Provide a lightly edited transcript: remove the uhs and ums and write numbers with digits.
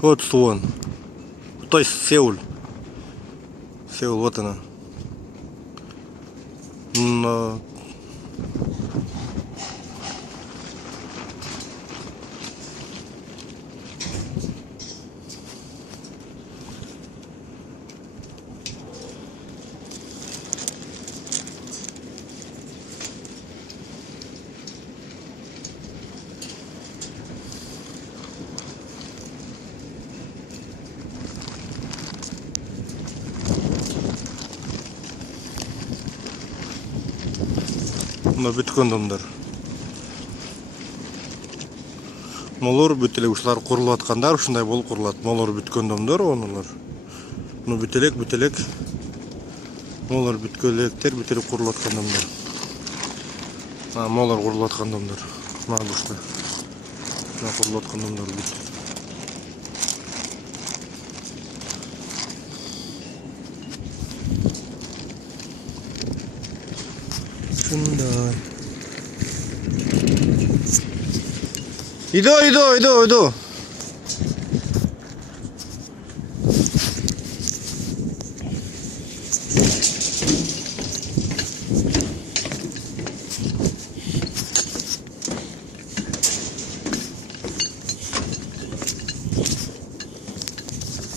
Вот Сувон. То есть Сеул. Сеул, вот она. Но... мына бүткөн домдор. Молор бүтелек ушулар курулуп аткандар ушундай болуп курулат. Молор бүткөн домдор онулар. Мына бүтелек. Молор бүткөлектер бүтелек курулуп аткан домдор. Молор курулуп аткан домдор. Мына ушул. Мына курулуп аткан домдор бүт. Шундай. Иду.